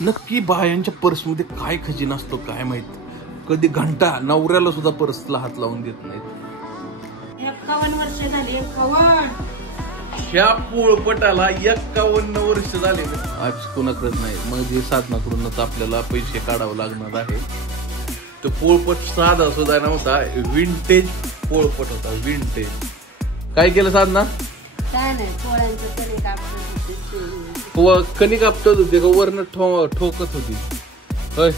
नक्की बायांच्या पर्समध्ये काय खजिना असतो काय माहित. कधी घंटा नवऱ्याला सुद्धा पर्सला हात लावून देत नाहीत. 51 वर्ष झाली. 51. ह्या पोळपटाला 51 वर्ष झाले. आज कोणाकडेच नाही. मग हे साधनाकडूनच आपल्याला पैसे काढावं लागणार आहे. तो पोळपट साधा सुद्धा नव्हता, विंटेज पोळपट होता. विंटेज. काय केलं साधना? काय नाही, पोळ्यांचं कणी कापत होते. कणी कापत होते का वरनं ठोकत होती? होय.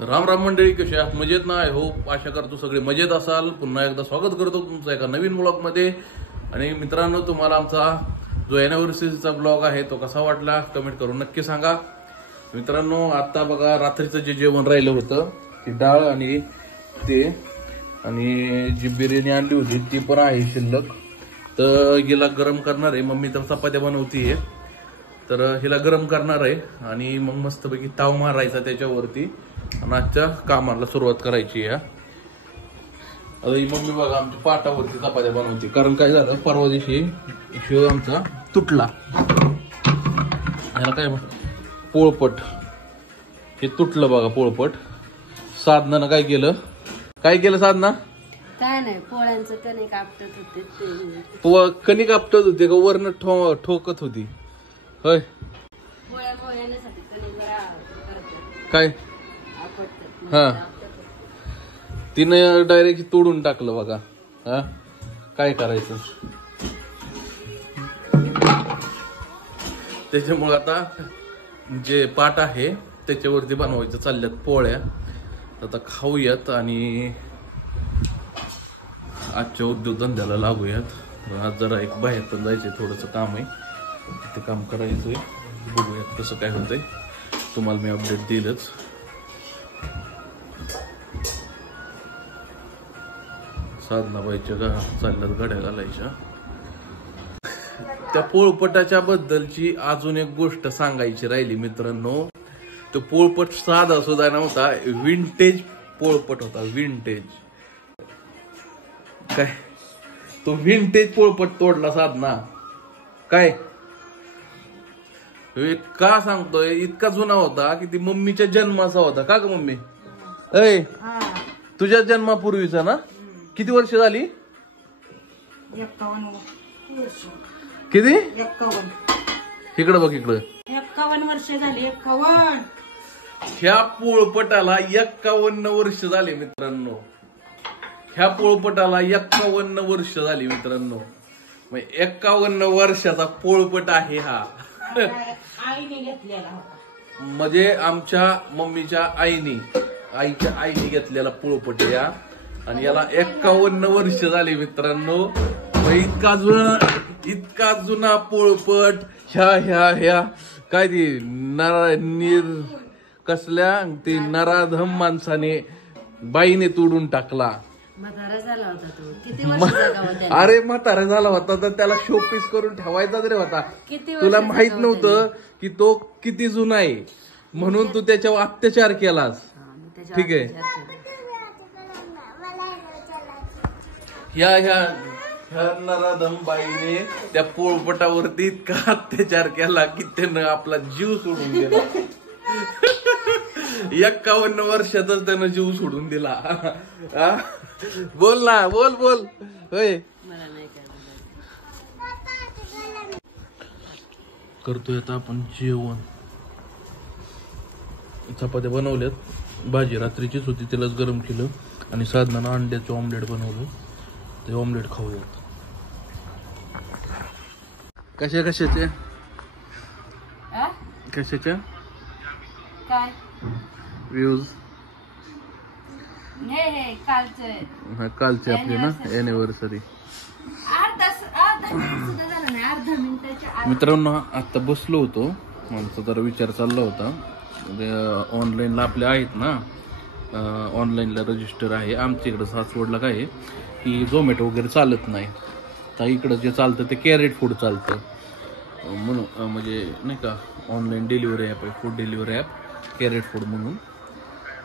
राम राम मंडळी, कशी आहात? मजेत ना? हो, आशा करतो सगळे मजेत असाल. पुन्हा एकदा स्वागत करतो तुमचं एका नवीन ब्लॉग मध्ये. आणि मित्रांनो, तुम्हाला आमचा जो एनिव्हर्सरीचा ब्लॉग आहे तो कसा वाटला कमेंट करून नक्की सांगा. मित्रांनो, आता बघा रात्रीचं जे जेवण राहिलं होतं ती डाळ आणि ते आणि जी बिर्याणी आणली होती ती पण आहे शिल्लक. तर हिला गरम करणार आहे. मम्मी तर चपात्या बनवतीये, तर हिला गरम करणार आहे आणि मग मस्तपैकी ताव मारायचा त्याच्यावरती आणि आजच्या कामाला सुरुवात करायची आहे. आता ही मम्मी बघा आमच्या पाटावरती चपात्या बनवते. कारण काय झालं, परवा दिवशी शिव आमचा तुटला. ह्याला काय पोळपट हे तुटलं बघा. पोळपट साधनानं काय केलं साधना? काय नाही, पोळ्यांचं कणी कापत होते. कणी कापत होते का वरनं ठोकत होती? होय. काय हा तिनं डायरेक्ट तोडून टाकलं बघा. हा काय करायचं. त्याच्यामुळे आता जे पाट आहे त्याच्यावरती बनवायचं चालल्यात पोळ्या. आता खाऊयात आणि आजच्या उद्योगधंद्याला लागूयात. आज जरा एक बाहेर पण जायचंय, थोडंसं काम आहे, ते काम करायचंय. बघूयात कसं काय होतंय, तुम्हाला मी अपडेट देईलच. साधनाबाईच्या चालल्यात गाड्या घालायच्या. त्या पोळपटाच्या बद्दलची अजून एक गोष्ट सांगायची राहिली मित्रांनो. तो पोळपट साधा सुद्धा नव्हता, विंटेज पोळपट होता. विंटेज. काय तो विंटेज पोळपट तोडला साधना? काय का सांगतोय? इतका जुना होता की ती मम्मीच्या जन्माचा होता. का ग मम्मी? अय तुझ्या जन्मापूर्वीचा ना? किती वर्ष झाली? 51 वर्ष. किती? 51. इकडं बघ, इकडं. 51 वर्ष झाली. 51. ह्या पोळपटाला 51 वर्ष झाले मित्रांनो. ह्या पोळपटाला 51 वर्ष झाली मित्रांनो. 51 वर्षाचा पोळपट आहे हा. आईने घेतलेला होता. म्हणजे आमच्या मम्मीच्या आईच्या आईने घेतलेला पोळपट या. आणि याला 51 वर्ष झाली मित्रांनो. इतका जुना पोळपट. ह्या काय ती कसल्या ती नराधम माणसाने बाईने तोडून टाकला. म्हातारा झाला होता तो. किती वर्ष? अरे म्हातारा झाला होता तर त्याला शोपीस करून ठेवायचा तरी होता. तुला माहित नव्हतं की तो किती जुना आहे म्हणून तू त्याच्यावर अत्याचार केलास. ठीक आहे. ह्या नराधम बाईने त्या पोळपटावरती इतका अत्याचार केला की त्यानं आपला जीव सोडून दिला. 51 वर्षातच त्यानं जीव सोडून दिला. बोल ना, बोल. होय, करतोय आता आपण जेवण. चपात्या बनवल्यात, भाजी रात्रीचीच होती तिलाच गरम केलं आणि साधनानं अंड्याचं ऑमलेट बनवलं. ते ऑमलेट खाऊयात. कशाच्या काय व्ह्यूज? कालचे आपली ना एनिव्हर्सरी. मित्रांनो, आता बसलो होतो, आमचा जरा विचार चालला होता. ऑनलाईनला आपले आहेत ना, ऑनलाईनला रजिस्टर आहे. आमच्या इकडं सासवडला काय आहे की झोमॅटो वगैरे चालत नाही. तर इकडं जे चालतं ते कॅरेट फूड चालतं म्हणून, म्हणजे नाही का ऑनलाईन डिलिव्हरी ॲप आहे, food delivery app carrot food म्हणून.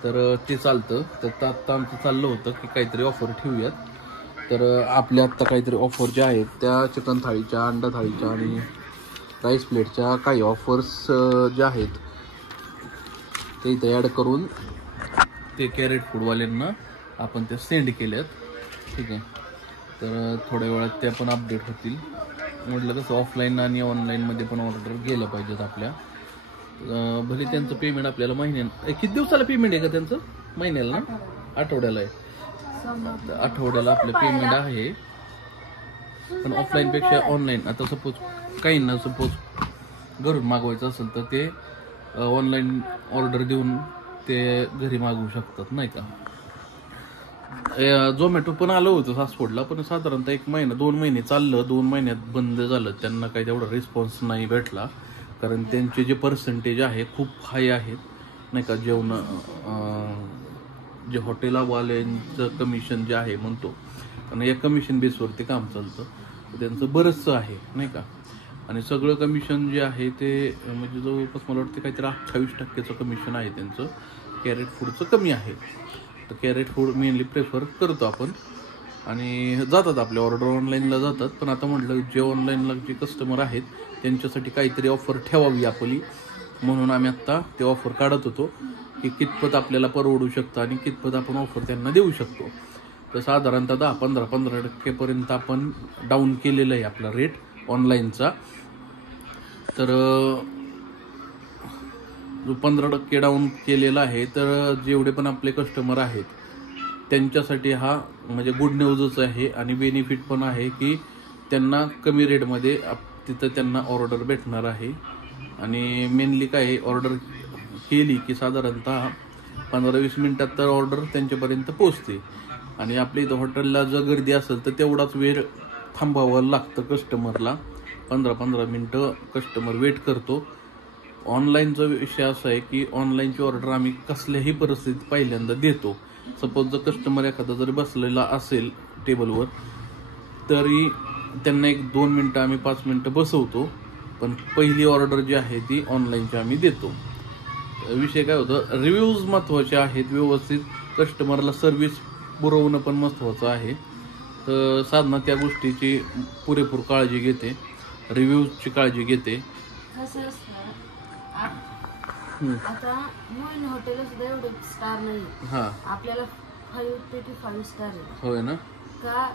तर ते चालतं. तर आत्ता आमचं चाललं होतं की काहीतरी ऑफर ठेवूयात. तर आपल्या आत्ता काहीतरी ऑफर ज्या आहेत त्या चिकन थाळीच्या, अंडा थाळीच्या आणि राईस प्लेटच्या काही ऑफर्स ज्या आहेत ते इथे ॲड करून ते कॅरेट फूडवाल्यांना आपण त्या सेंड केल्यात. ठीक आहे, तर थोड्या वेळात त्या पण अपडेट होतील. म्हटलं कसं ऑफलाईन आणि ऑनलाईनमध्ये पण ऑर्डर गेलं पाहिजेत आपल्या. भले त्यांचं पेमेंट आपल्याला महिन्यानं किती दिवसाला पेमेंट आहे का त्यांचं? महिन्याला ना, आठवड्याला आहे. आठवड्याला आपलं पेमेंट आहे. पण ऑफलाईनपेक्षा ऑनलाईन, आता सपोज काहींना सपोज घरून मागवायचं असेल तर ते ऑनलाईन ऑर्डर देऊन ते घरी मागवू शकतात नाही का. झोमॅटो पण आलं होतं सासवडला, पण साधारणतः 1 महिना 2 महिने चाललं, 2 महिन्यात बंद झालं. त्यांना काही तेवढा रिस्पॉन्स नाही भेटला, कारण त्यांचे जे पर्सेंटेज आहे खूप हाय आहेत नाही का. जे हॉटेलवाल्यांचं कमिशन जे आहे म्हणतो, आणि या कमिशन बेसवरती काम चालतं, त्यांचं बरंचसं आहे नाही का. आणि सगळं कमिशन जे आहे ते म्हणजे जवळपास मला वाटतं काहीतरी 28% कमिशन आहे त्यांचं. कॅरेट फूडचं कमी आहे, तर कॅरेट फूड मेनली प्रेफर करतो आपण. आणि जातात आपल्या ऑर्डर ऑनलाईनला जातात. पण आता म्हटलं जे ऑनलाईनला जे कस्टमर आहेत त्यांच्यासाठी काहीतरी ऑफर ठेवावी आपली, म्हणून आम्ही आत्ता ते ऑफर काढत होतो की कितपत आपल्याला परवडू शकतं आणि कितपत आपण ऑफर त्यांना देऊ शकतो. तर साधारणतः 10-15% आपण डाऊन केलेलं आहे आपला रेट ऑनलाईनचा. तर जो 15% डाऊन केलेला आहे, तर जेवढे पण आपले कस्टमर आहेत त्यांच्यासाठी हा म्हणजे गुड न्यूजच आहे. आणि बेनिफिट पण आहे की त्यांना कमी रेटमध्ये तिथं त्यांना ऑर्डर भेटणार आहे. आणि मेनली काय, ऑर्डर केली की साधारणतः 15-20 मिनिटात तर ऑर्डर त्यांच्यापर्यंत पोचते. आणि आपल्या इथं हॉटेलला जर गर्दी असेल तर तेवढाच वेळ थांबावं लागतं कस्टमरला. 15-15 मिनटं कस्टमर वेट करतो. ऑनलाईनचा विषय असा आहे की ऑनलाईनची ऑर्डर आम्ही कसल्याही परिस्थितीत पहिल्यांदा देतो. सपोज जर कस्टमर एखादा जरी बसलेला असेल टेबलवर, तरी त्यांना 1-2 मिनटं आम्ही 5 मिनटं बसवतो, पण पहिली ऑर्डर जी आहे ती ऑनलाईनची आम्ही देतो. विषय काय होतं, रिव्ह्यूज महत्त्वाचे आहेत. व्यवस्थित कस्टमरला सर्व्हिस पुरवणं पण महत्त्वाचं आहे. तर साधना त्या गोष्टीची पुरेपूर काळजी घेते, रिव्ह्यूजची काळजी घेते. कसं असतं, आता मोईन हॉटेल सुद्धा एवढे स्टार नाही, हां आपल्याला 5 स्टार आहे. होय ना. का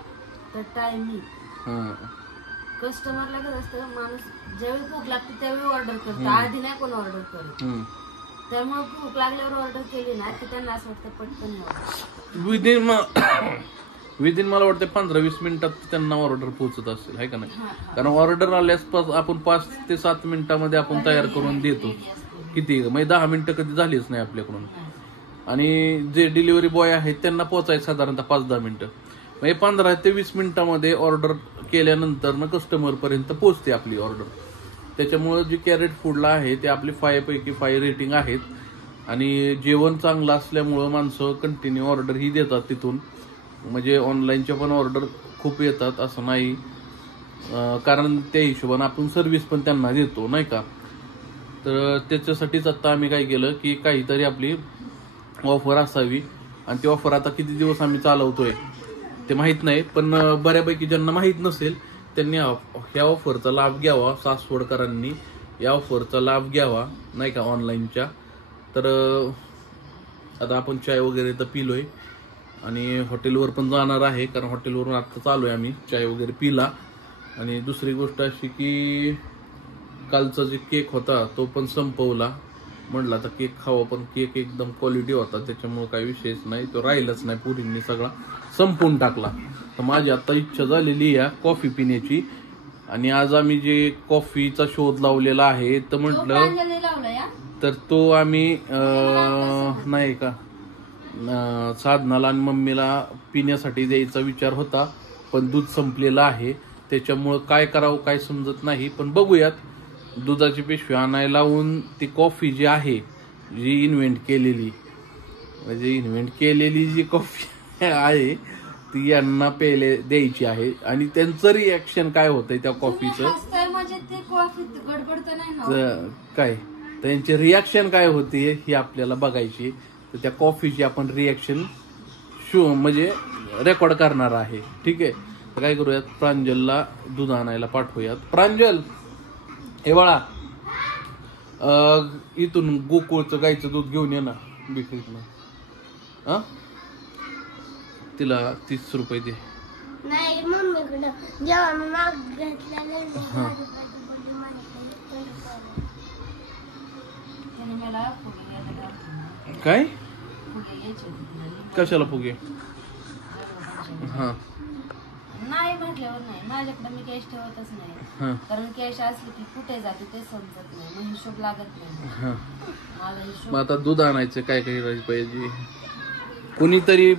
तर टायमिंग, हां कस्टमरला कसं असतं, माणूस ज्यावेळी भूक लागते त्यावेळी ऑर्डर करतो, आधी नाही कोण ऑर्डर करत. त्यामुळे भूक लागल्यावर ऑर्डर केली ना की त्यांना असं वाटतं पटकन विदिन मला वाटतं 15-20 मिनिटात त्यांना ऑर्डर पोहोचत असेल, आहे का नाही. कारण ऑर्डर आल्यास आपण 5 ते 7 मिनिटामध्ये आपण तयार करून देतो. किती म्हणजे 10 मिनिटं कधी झालीच नाही आपल्याकडून. आणि जे डिलिव्हरी बॉय आहेत त्यांना पोहोचायचं साधारणतः 5-10 मिनिटं. म्हणजे 15 ते 20 मिनिटामध्ये ऑर्डर केल्यानंतर ना कस्टमरपर्यंत पोहोचते आपली ऑर्डर. त्याच्यामुळं जे कॅरेट फूडला आहे ते आपले 5 पैकी 5 रेटिंग आहेत. आणि जेवण चांगलं असल्यामुळं माणसं कंटिन्यू ऑर्डर ही देतात तिथून. म्हणजे ऑनलाईनच्या पण ऑर्डर खूप येतात असं नाही, कारण त्या हिशोबाने आपण सर्व्हिस पण त्यांना देतो नाही का. तर त्याच्यासाठीच आता आम्ही काय केलं की काहीतरी आपली ऑफर असावी. आणि ती ऑफर आता किती दिवस आम्ही चालवतोय ते माहीत नाही, पण बऱ्यापैकी ज्यांना माहीत नसेल त्यांनी ह्या ऑफरचा लाभ घ्यावा. सासवडकरांनी या ऑफरचा लाभ घ्यावा नाही का ऑनलाईनच्या. तर आता आपण चाय वगैरे तर पिलोय आणि हॉटेलवर पण जाणार आहे, कारण हॉटेलवरून आत्ता चालू आहे आम्ही. चाय वगैरे पिला. आणि दुसरी गोष्ट अशी की कालचा जे केक होता तो पण संपवला. म्हटलं आता केक खावा, पण केक एकदम क्वालिटी होता त्याच्यामुळे काही विषयच नाही, तो राहिलाच नाही, पुरींनी सगळा संपवून टाकला. तर माझी आता इच्छा झालेली आहे कॉफी पिण्याची. आणि आज आम्ही जे कॉफीचा शोध लावलेला आहे तर म्हटलं तर तो आम्ही नाही का साधनाला आणि मम्मीला पिण्यासाठी द्यायचा विचार होता, पण दूध संपलेलं आहे. त्याच्यामुळं काय करावं काय समजत नाही. पण बघूयात, दुधाची पिशवी आणायला लावून ती कॉफी जी आहे जी इन्व्हेंट केलेली जी कॉफी आहे ती यांना प्यायला द्यायची आहे. आणि त्यांचं रिॲक्शन काय होतंय त्या कॉफीचं, काय त्यांची रिॲक्शन काय होती ही आपल्याला बघायची. तर त्या कॉफीची आपण रिॲक्शन म्हणजे रेकॉर्ड करणार आहे. ठीक आहे, तर काय करूयात, प्रांजलला दूध आणायला पाठवूयात. प्रांजल हे बाळा इथून गोकुळचं गाईचं दूध घेऊन ये ना बेकरीतनं. हा तिला 30 रुपये दे. नाही मम्मीकडं जेव्हा मी माग घेतलेलं काय कशाला फुगे? हा नाही म्हटल्यावर नाही, माझ्याकडे मी कॅश ठेवतच नाही, कारण कॅश असली की कुठे जाते ते समजत नाही, मग हिशोब लागत नाही मला. हिशोब मग आता दूध आणायचं काय काय करायचं पाहिजे? कोणीतरी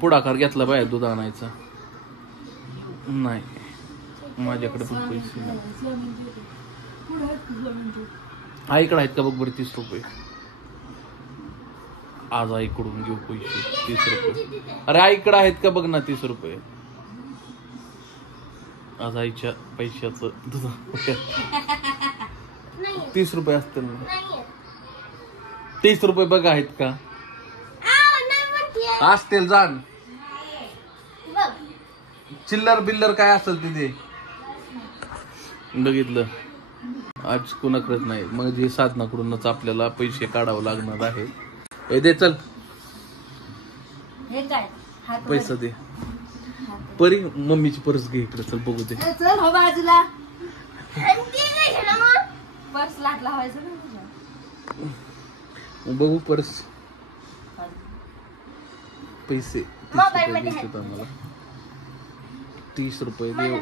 पुढाकार घेतला पाहिजे दूध आणायचा. नाही माझ्याकडे पण पैसे नाही. आईकडे आहेत का बघ बरं 30 रुपये. आज आईकडून घेऊ पैसे 30 रुपये. अरे आईकडे आहेत का बघ ना 30 रुपये. आज आईच्या पैशाचं दूध 30 रुपये असतील ना. 30 रुपये बघा आहेत का? असतील जाण. चिल्लर बिल्लर काय असेल तिथे बघितलं. आज कुणाकडेच नाही, मग जे साधनाकडूनच आपल्याला पैसे काढावं लागणार आहे. हे दे चल हे काय हात पैसा दे. परी मम्मीची पर्स घे इकडे चल बघू दे. चल हो बाजूला. पर्स लाट लावायचं ना तुझ्या. बघू पर्स. पैसे 30 रुपये दिसतात आम्हाला. 30 रुपये दे.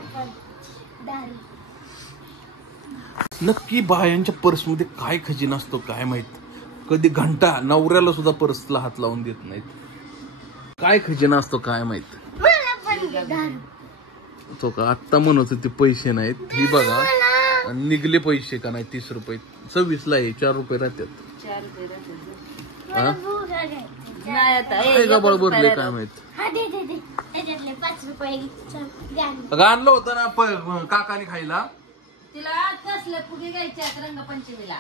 नक्की बायांच्या पर्स मध्ये काय खजिना असतो काय माहित. कधी घंटा नवऱ्याला सुद्धा पर्सला हात लावून देत नाहीत. काय खजिना असतो काय माहित. तो का आत्ता म्हणत होते पैसे नाहीत. ही बघा निघले पैसे का नाही. 30 रुपये 26 ला आहे. 4 रुपये राहतात. 4 रुपये भरले काय माहित. आणलं होतं ना काकाने खायला. तिला कसलं फुगे घ्यायचे रंगपंचमीला.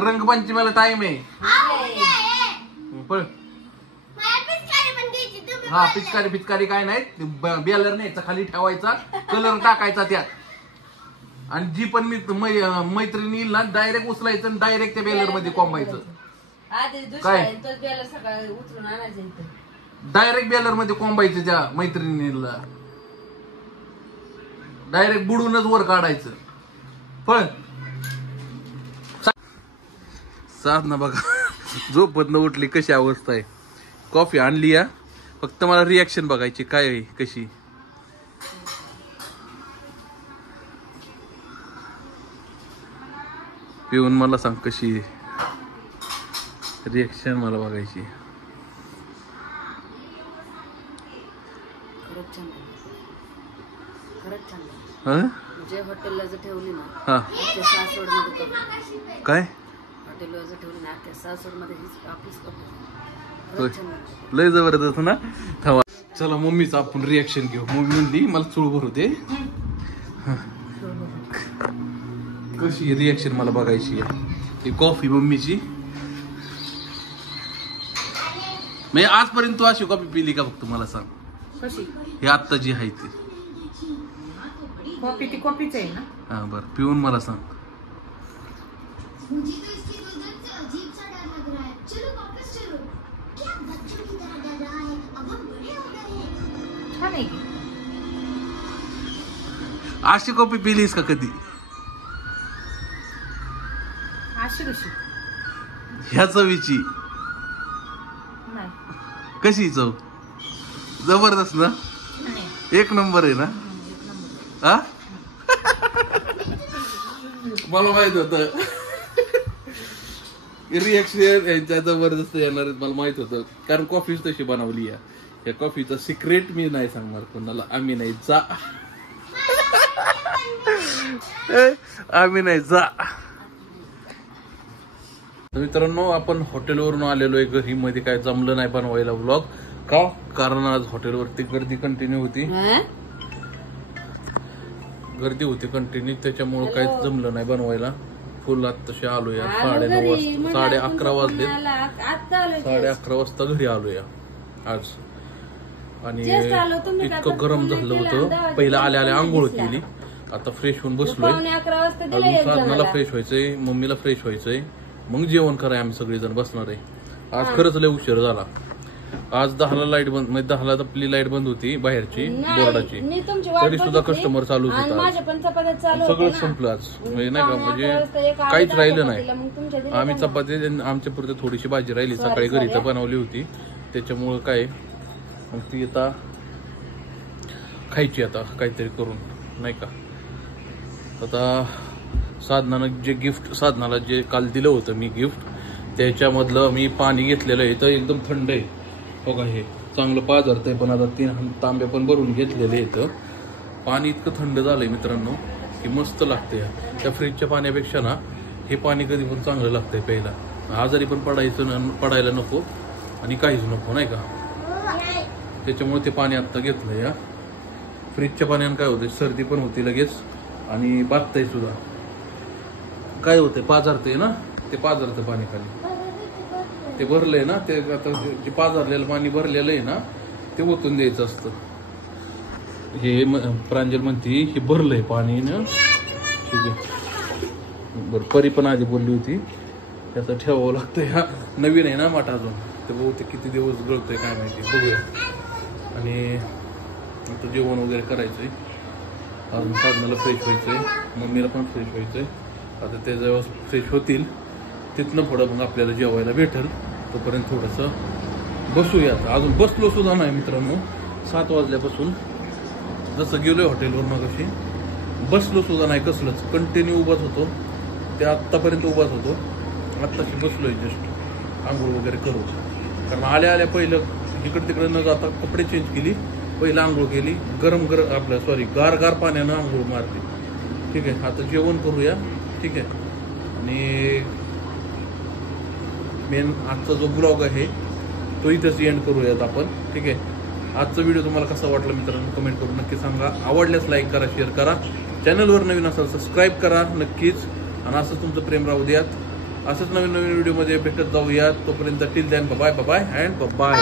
रंगपंचमीला टाइम आहे. हा पिचकारी काय नाही. बेलर न्यायचा खाली ठेवायचा कलर टाकायचा त्यात. आणि जी पण मैत्रिणी येईल ना डायरेक्ट उचलायचं आणि डायरेक्ट त्या बेलर मध्ये कोंबायचं. काय उचलून आणायचं डायरेक्ट बेलर मध्ये कोंबायचं. त्या मैत्रिणीला डायरेक्ट बुडूनच वर काढायचं. पण साधना बघा झोपतनं उठली कशी अवस्था आहे. कॉफी आणली या. फक्त मला रिॲक्शन बघायची काय आहे कशी. पिऊन मला सांग कशी रिॲक्शन मला बघायची. जे हॉटेलला जर ठेवली ना हा सासवड मध्ये काय हॉटेलला जर ठेवली ना त्या सासवड मध्ये ऑफिस लय जबरदस्त ना. थांबा चला मम्मीच आपण रिॲक्शन घेऊ. मम्मी म्हणली मला चूळ भरू दे. कशी रिॲक्शन मला बघायची आहे. ही कॉफी मम्मीची. मी आजपर्यंत तू अशी कॉफी पिली का फक्त मला सांग. कशी ही आत्ता जी आहे ती कॉफी ती कॉफीच आहे ना. हा बरं पिऊन मला सांग. अशी कॉफी पिलीस का कधी? अशी कशी ह्या चवीची नाही. कशी चव जबरदस्त ना. एक नंबर आहे ना. हा मला माहित होत रिॲक्शन यांच्या जबरदस्त येणार मला माहित होतं. कारण कॉफीच तशी बनवली आहे. या कॉफीचं सिक्रेट मी नाही सांगणार कोणाला. आम्ही नाही जा आम्ही नाही जा. मित्रांनो आपण हॉटेलवरून आलेलो आहे घरी. मध्ये काय जमलं नाही बनवायला व्लॉग. का कारण आज हॉटेलवरती गर्दी कंटिन्यू होती. गर्दी होती कंटिन्यू. त्याच्यामुळे काही जमलं नाही बनवायला. फुल आत्ताशी आलोय 9:30 वाजता. 11:30 वाजले. 11:30 वाजता घरी आलोय आज. आणि इतकं गरम झालं होतं. पहिला आल्या आंघोळ केली. आता फ्रेश होऊन बसलोय. 11:15 वाजता दिलं अजून एक साधनाला जणाला. फ्रेश व्हायचंय, मम्मीला फ्रेश व्हायचंय, मग जेवण कराय आम्ही सगळेजण बसणार आहे. आज खरंच लय उशीर झाला. आज 10ला लाईट बंद, म्हणजे 10ला आपली लाईट बंद होती बाहेरची बोर्डाची, मी तुमची वाट तरी सुद्धा बघितली. कस्टमर चालूच आणि होता. माझ्या पण चपात्या चालू सगळं होत्या ना. संपलं आज, म्हणजे नाही का, 11:15 म्हणजे वाजता एक काहीच अर्धा राहिलं चपातीला नाही. मग तुमच्या दिल्या आम्ही त्यांना. चपाती आमच्या पुरते थोडीशी भाजी राहिली, Sorry, सकाळी घरी तर sorry. बनवली होती, त्याच्यामुळं काय मग ती आता खायची आता काहीतरी करून, नाही का. आता साधनानं जे गिफ्ट, साधनाला जे काल दिलं होतं मी गिफ्ट, त्याच्यामधलं मी पाणी घेतलेलं आहे, तर एकदम थंड आहे बघा. हे चांगलं पाझरतंय, पण आता 3 तांबे पण भरून घेतलेले आहेत. पाणी इतकं थंड झालंय मित्रांनो की मस्त लागतंय. त्या फ्रीजच्या पाण्यापेक्षा ना हे पाणी कधी पण चांगलं लागतंय प्यायला. आजारी पण पडायला नको आणि काहीच नको, नाही का. त्याच्यामुळे ते पाणी आत्ता घेतलंय. या फ्रीजच्या पाण्यानं काय होतंय, सर्दी पण होती लगेच आणि बाधतंय सुद्धा. काय होतंय, पाझरतंय ना, ते पाझरतं पाणी खाली, ते भरलंय ना, ते आता जे पाझरलेलं पाणी भरलेलं आहे ना, ते ओतून द्यायचं असतं. हे प्रांजल म्हणती हे भरलंय पाणी ना, ठीक आहे. बरं, परी पण आधी बोलली होती त्याचं ठेवावं लागतंय. हा नवीन आहे ना माठ अजून, ते बहुतेक किती दिवस गळतंय काय माहिती, बघूया. आणि आता जेवण वगैरे करायचंय, अजून साधनाला फ्रेश व्हायचंय, मम्मीला पण फ्रेश व्हायचंय. आता ते जेव्हा फ्रेश होतील तिथनं पुढं मग आपल्याला जेवायला भेटेल. तोपर्यंत थोडंसं बसूयात. अजून बसलो सुद्धा नाही मित्रांनो, 7 वाजल्यापासून जसं गेलोय हॉटेलवर मग अशी बसलो सुद्धा नाही कसलंच. कंटिन्यू उभाच होतो, ते आत्तापर्यंत उभाच होतो. आत्ताशी बसलोय जस्ट आंघोळ वगैरे करू. कारण आल्या पहिलं इकडे तिकडे न जाता कपडे चेंज केली, पहिलं आंघोळ केली, गार पाण्यानं आंघोळ मारली. ठीक आहे, आता जेवण करूया. ठीक आहे. आणि मेन आजचा जो ब्लॉग आहे तो इथेच एंड करूयात आपण. ठीक आहे. आजचा व्हिडिओ तुम्हाला कसा वाटला मित्रांनो कमेंट करून नक्की सांगा. आवडल्यास लाईक करा, शेअर करा, चॅनलवर नवीन असाल सबस्क्राईब करा नक्कीच. आणि असंच तुमचं प्रेम राहू द्यात. असंच नवीन व्हिडिओमध्ये भेटत जाऊयात. तोपर्यंत till then bye bye and bye.